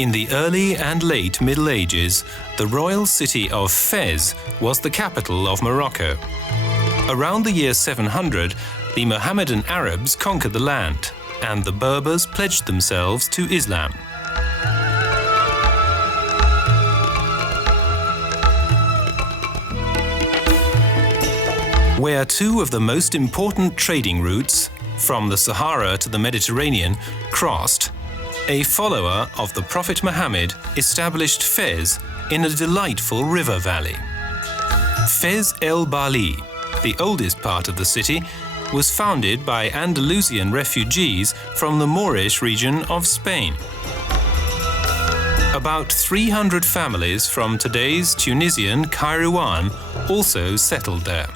In the early and late Middle Ages, the royal city of Fez was the capital of Morocco. Around the year 700, the Mohammedan Arabs conquered the land, and the Berbers pledged themselves to Islam. Where two of the most important trading routes, from the Sahara to the Mediterranean, crossed, a follower of the Prophet Muhammad established Fez in a delightful river valley. Fez el Bali, the oldest part of the city, was founded by Andalusian refugees from the Moorish region of Spain. About 300 families from today's Tunisian Kairouan also settled there.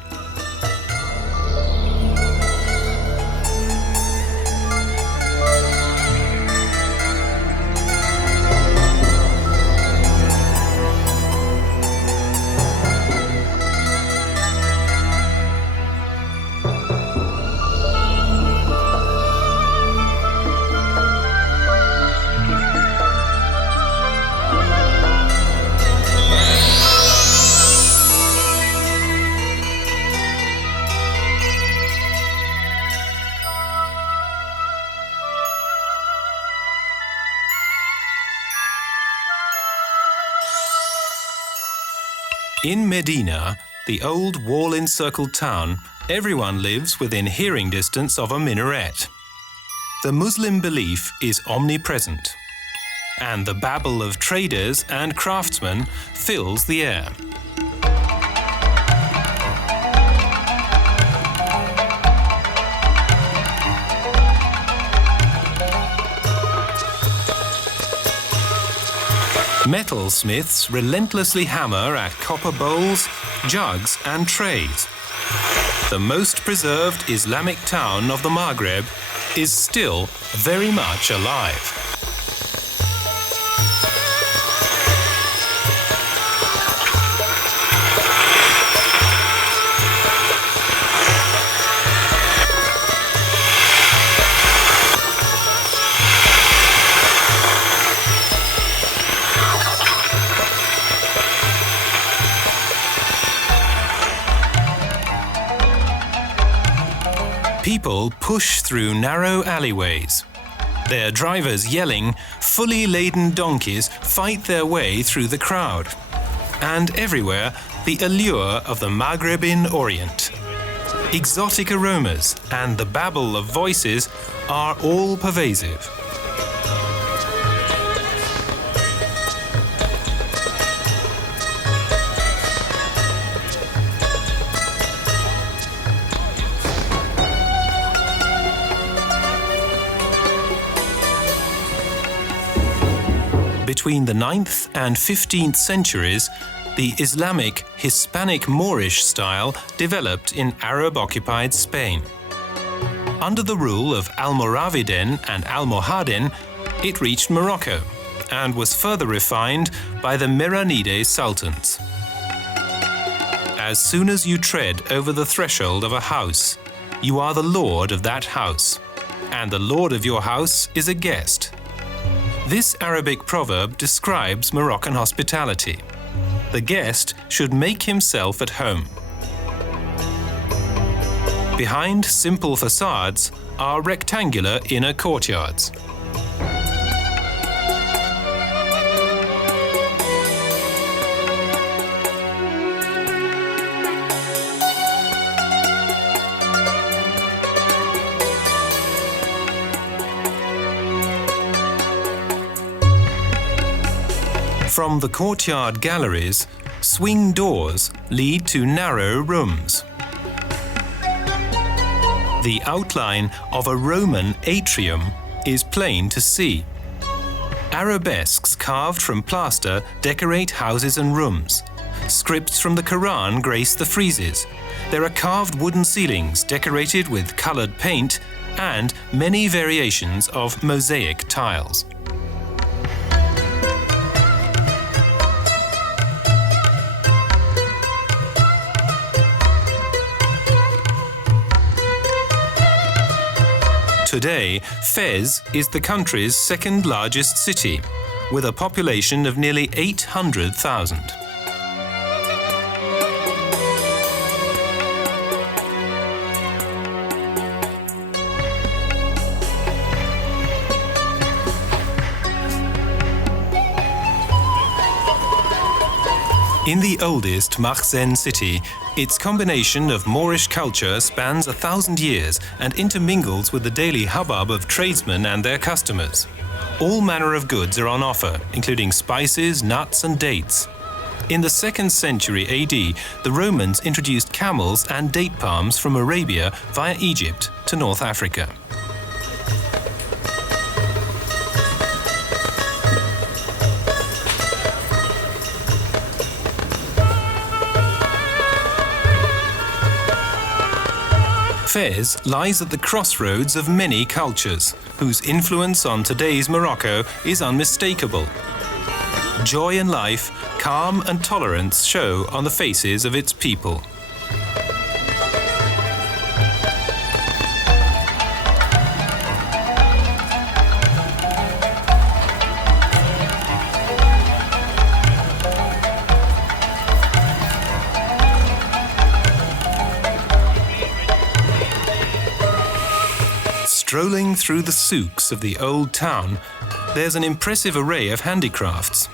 In Medina, the old wall-encircled town, everyone lives within hearing distance of a minaret. The Muslim belief is omnipresent, and the babble of traders and craftsmen fills the air. Metalsmiths relentlessly hammer at copper bowls, jugs and trays. The most preserved Islamic town of the Maghreb is still very much alive. People push through narrow alleyways. Their drivers yelling, fully laden donkeys fight their way through the crowd. And everywhere, the allure of the Maghrebin Orient. Exotic aromas and the babble of voices are all pervasive. Between the 9th and 15th centuries, the Islamic Hispanic-Moorish style developed in Arab-occupied Spain. Under the rule of Almoraviden and Almohadin, it reached Morocco and was further refined by the Meranide sultans. As soon as you tread over the threshold of a house, you are the lord of that house, and the lord of your house is a guest. This Arabic proverb describes Moroccan hospitality. The guest should make himself at home. Behind simple facades are rectangular inner courtyards. From the courtyard galleries, swing doors lead to narrow rooms. The outline of a Roman atrium is plain to see. Arabesques carved from plaster decorate houses and rooms. Scripts from the Quran grace the friezes. There are carved wooden ceilings decorated with colored paint and many variations of mosaic tiles. Today, Fez is the country's second largest city, with a population of nearly 800,000. In the oldest Mahzen city, its combination of Moorish culture spans 1,000 years and intermingles with the daily hubbub of tradesmen and their customers. All manner of goods are on offer, including spices, nuts and dates. In the 2nd century AD, the Romans introduced camels and date palms from Arabia via Egypt to North Africa. Fez lies at the crossroads of many cultures, whose influence on today's Morocco is unmistakable. Joy in life, calm and tolerance show on the faces of its people. Strolling through the souks of the old town, there's an impressive array of handicrafts.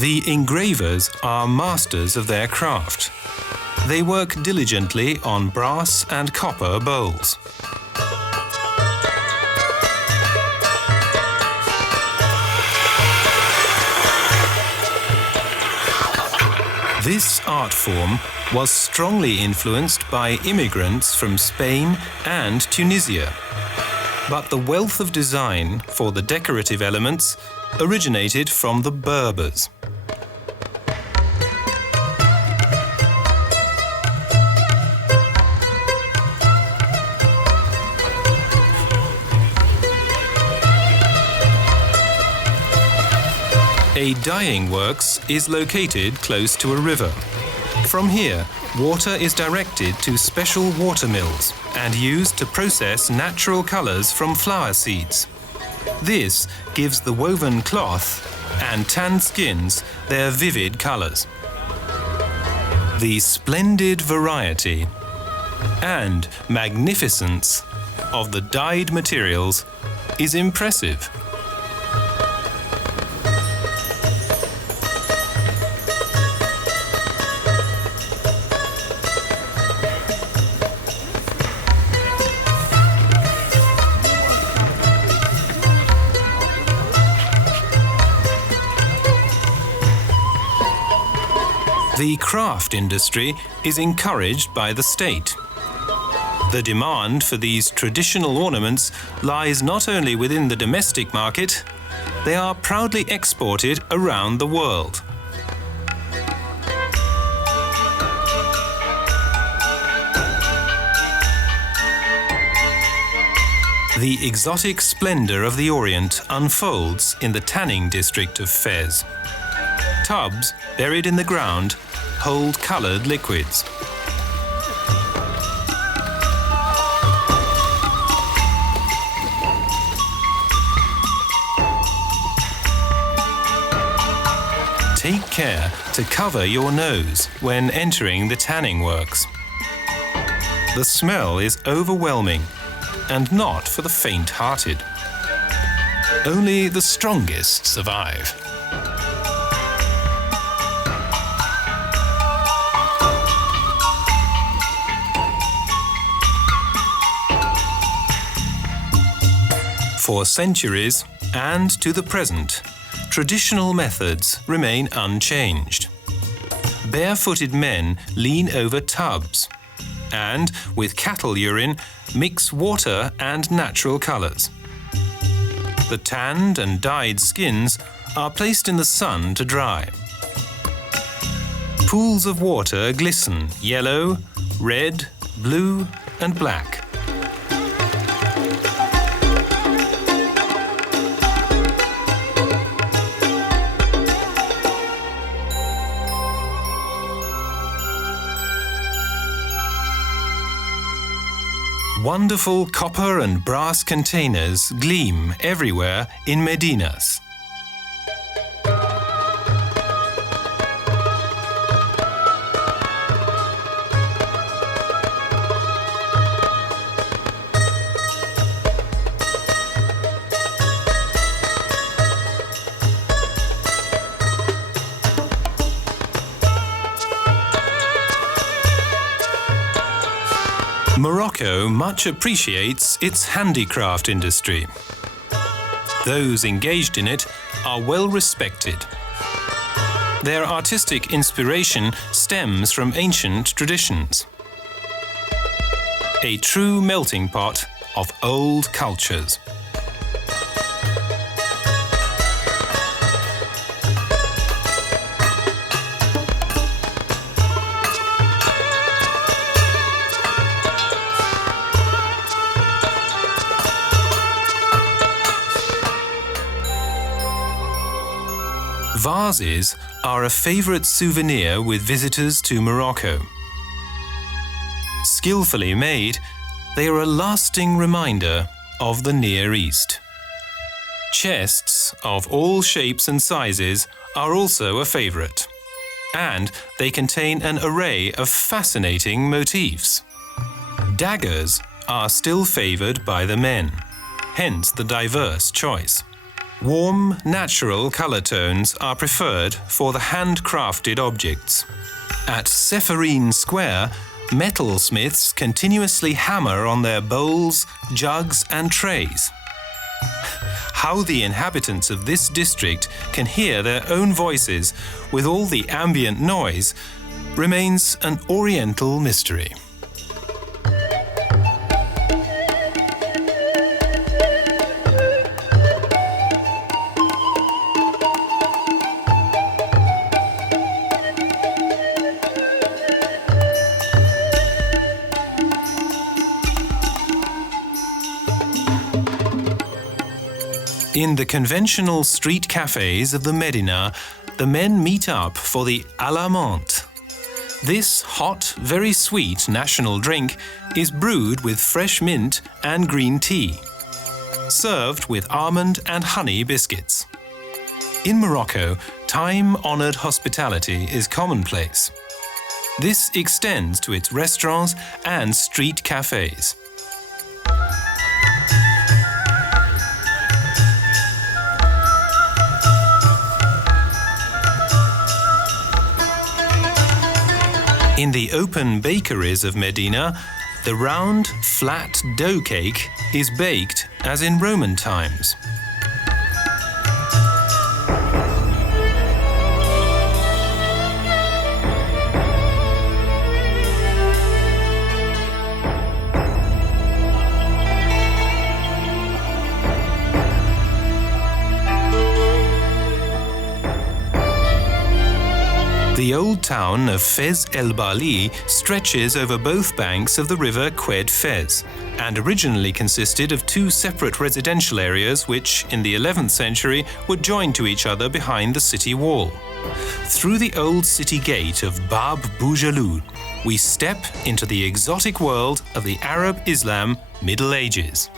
The engravers are masters of their craft. They work diligently on brass and copper bowls. This art form was strongly influenced by immigrants from Spain and Tunisia. But the wealth of design for the decorative elements originated from the Berbers. A dyeing works is located close to a river. From here, water is directed to special water mills and used to process natural colors from flower seeds. This gives the woven cloth and tanned skins their vivid colors. The splendid variety and magnificence of the dyed materials is impressive. The craft industry is encouraged by the state. The demand for these traditional ornaments lies not only within the domestic market, they are proudly exported around the world. The exotic splendor of the Orient unfolds in the tanning district of Fez. Tubs buried in the ground hold colored liquids. Take care to cover your nose when entering the tanning works. The smell is overwhelming and not for the faint-hearted. Only the strongest survive. For centuries and to the present, traditional methods remain unchanged. Barefooted men lean over tubs and, with cattle urine, mix water and natural colors. The tanned and dyed skins are placed in the sun to dry. Pools of water glisten yellow, red, blue, and black. Wonderful copper and brass containers gleam everywhere in Medinas. Morocco much appreciates its handicraft industry. Those engaged in it are well respected. Their artistic inspiration stems from ancient traditions. A true melting pot of old cultures. Vases are a favorite souvenir with visitors to Morocco. Skillfully made, they are a lasting reminder of the Near East. Chests of all shapes and sizes are also a favorite, and they contain an array of fascinating motifs. Daggers are still favored by the men, hence the diverse choice. Warm, natural color tones are preferred for the handcrafted objects. At Sepharine Square, metalsmiths continuously hammer on their bowls, jugs and trays. How the inhabitants of this district can hear their own voices with all the ambient noise remains an oriental mystery. In the conventional street cafes of the Medina, the men meet up for the à la menthe. This hot, very sweet national drink is brewed with fresh mint and green tea, served with almond and honey biscuits. In Morocco, time-honored hospitality is commonplace. This extends to its restaurants and street cafes. In the open bakeries of Medina, the round, flat dough cake is baked as in Roman times. The old town of Fez El Bali stretches over both banks of the river Qued Fez and originally consisted of two separate residential areas which, in the 11th century, were joined to each other behind the city wall. Through the old city gate of Bab Boujeloud, we step into the exotic world of the Arab-Islam Middle Ages.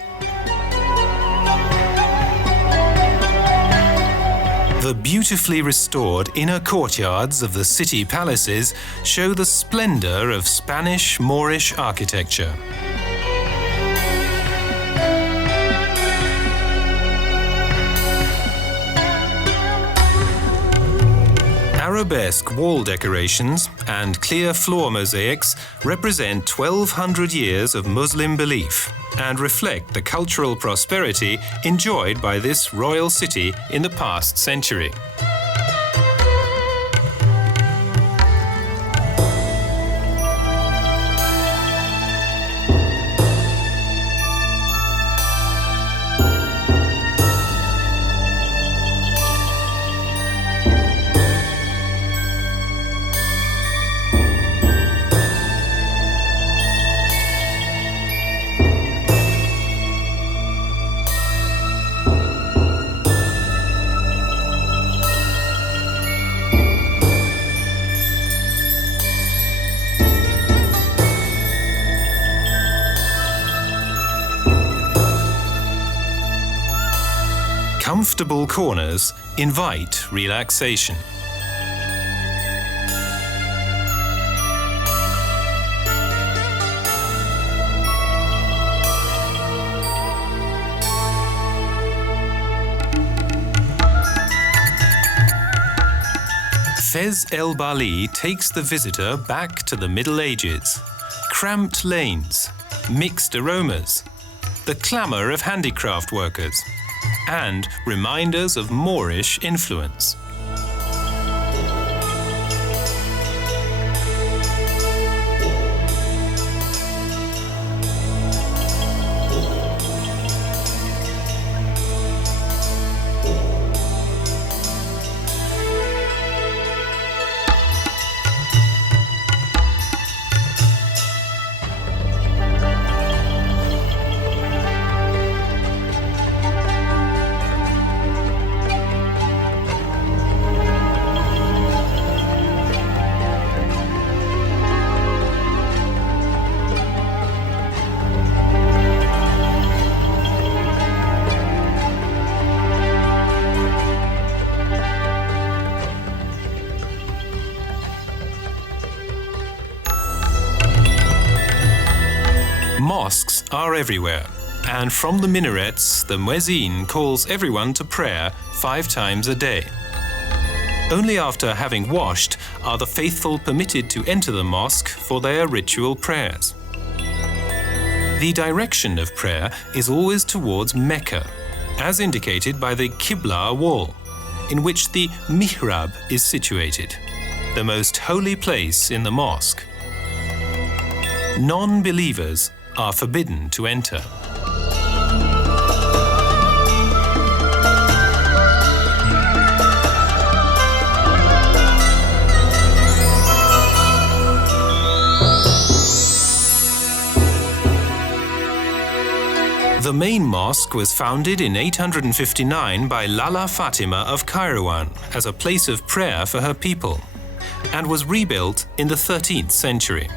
The beautifully restored inner courtyards of the city palaces show the splendor of Spanish-Moorish architecture. Arabesque wall decorations and clear floor mosaics represent 1200 years of Muslim belief and reflect the cultural prosperity enjoyed by this royal city in the past century. Comfortable corners invite relaxation. Fez El Bali takes the visitor back to the Middle Ages. Cramped lanes, mixed aromas, the clamour of handicraft workers, and reminders of Moorish influence. Mosques are everywhere, and from the minarets, the muezzin calls everyone to prayer 5 times a day. Only after having washed are the faithful permitted to enter the mosque for their ritual prayers. The direction of prayer is always towards Mecca, as indicated by the Qibla wall, in which the mihrab is situated, the most holy place in the mosque. Non-believers are forbidden to enter. The main mosque was founded in 859 by Lala Fatima of Kairouan as a place of prayer for her people, and was rebuilt in the 13th century.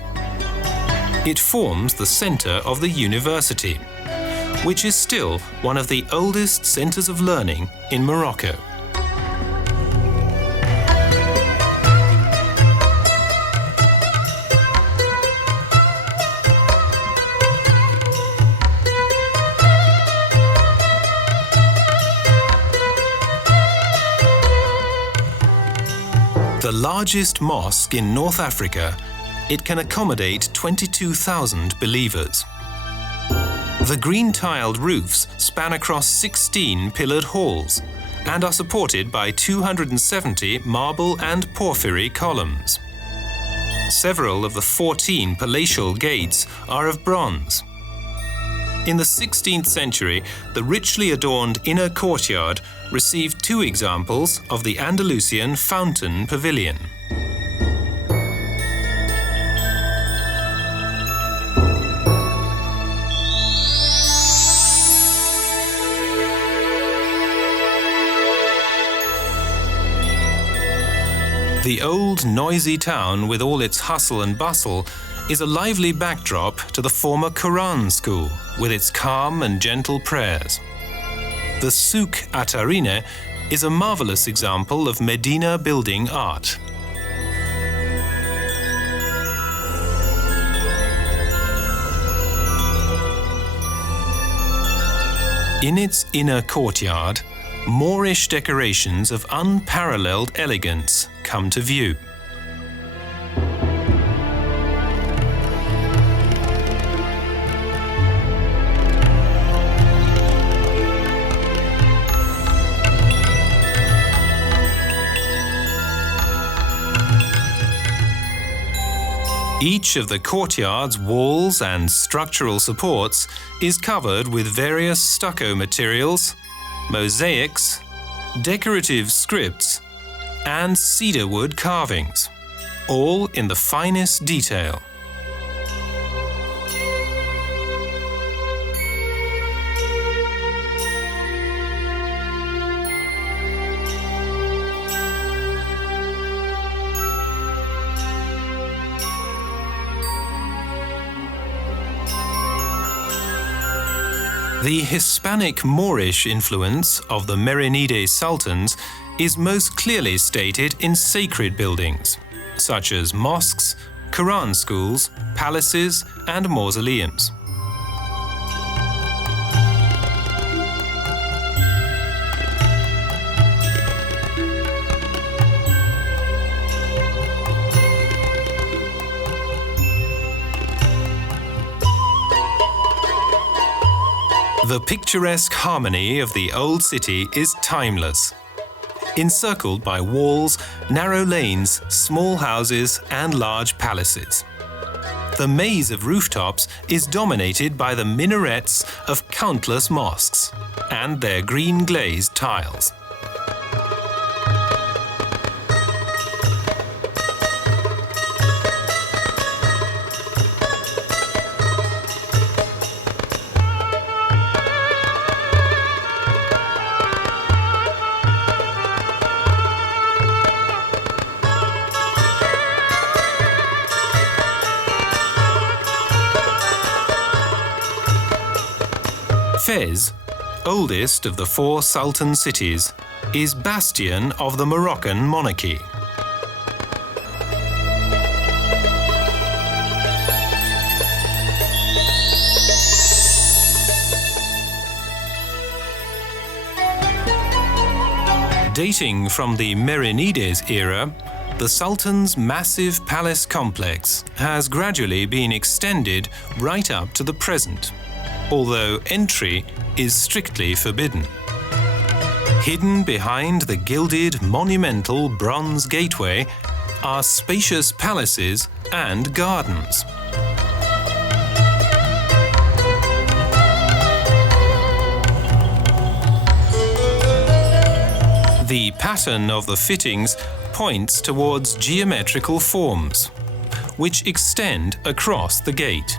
It forms the center of the university, which is still one of the oldest centers of learning in Morocco. The largest mosque in North Africa, it can accommodate 22,000 believers. The green-tiled roofs span across 16 pillared halls and are supported by 270 marble and porphyry columns. Several of the 14 palatial gates are of bronze. In the 16th century, the richly adorned inner courtyard received 2 examples of the Andalusian fountain pavilion. The old, noisy town, with all its hustle and bustle, is a lively backdrop to the former Quran school, with its calm and gentle prayers. The Souk Atarine is a marvelous example of Medina building art. In its inner courtyard, Moorish decorations of unparalleled elegance come to view. Each of the courtyard's walls and structural supports is covered with various stucco materials, mosaics, decorative scripts, and cedarwood carvings, all in the finest detail. The Hispanic-Moorish influence of the Merenide sultans is most clearly stated in sacred buildings, such as mosques, Quran schools, palaces, and mausoleums. The picturesque harmony of the old city is timeless. Encircled by walls, narrow lanes, small houses, and large palaces. The maze of rooftops is dominated by the minarets of countless mosques and their green glazed tiles. Fez, oldest of the 4 Sultan cities, is bastion of the Moroccan monarchy. Dating from the Merenides era, the Sultan's massive palace complex has gradually been extended right up to the present, although entry is strictly forbidden. Hidden behind the gilded, monumental bronze gateway are spacious palaces and gardens. The pattern of the fittings points towards geometrical forms, which extend across the gate.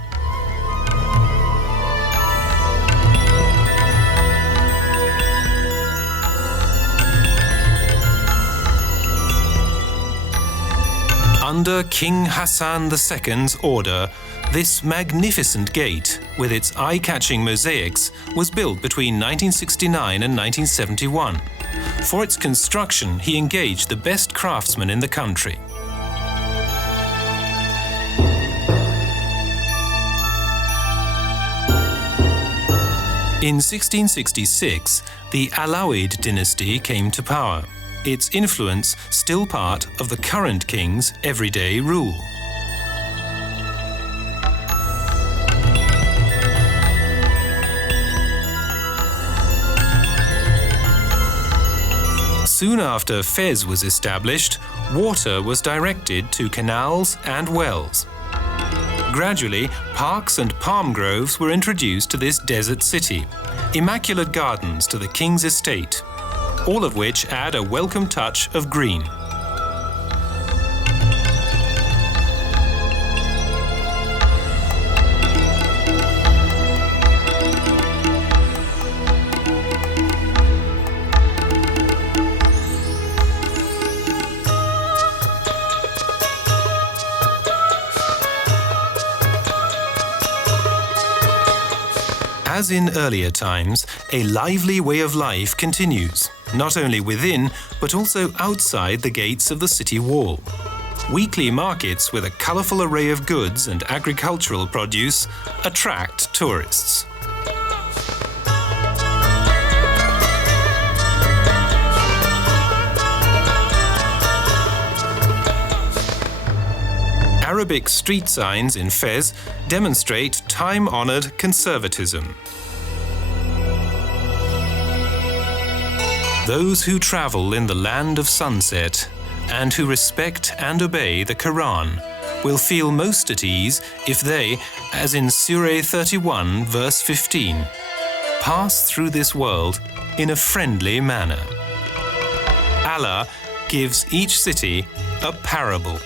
Under King Hassan II's order, this magnificent gate, with its eye-catching mosaics, was built between 1969 and 1971. For its construction, he engaged the best craftsmen in the country. In 1666, the Alawid dynasty came to power, its influence still part of the current king's everyday rule. Soon after Fez was established, water was directed to canals and wells. Gradually, parks and palm groves were introduced to this desert city, immaculate gardens to the king's estate, all of which add a welcome touch of green. As in earlier times, a lively way of life continues, not only within, but also outside the gates of the city wall. Weekly markets with a colourful array of goods and agricultural produce attract tourists. Arabic street signs in Fez demonstrate time-honoured conservatism. Those who travel in the land of sunset and who respect and obey the Quran will feel most at ease if they, as in Surah 31 verse 15, pass through this world in a friendly manner. Allah gives each city a parable.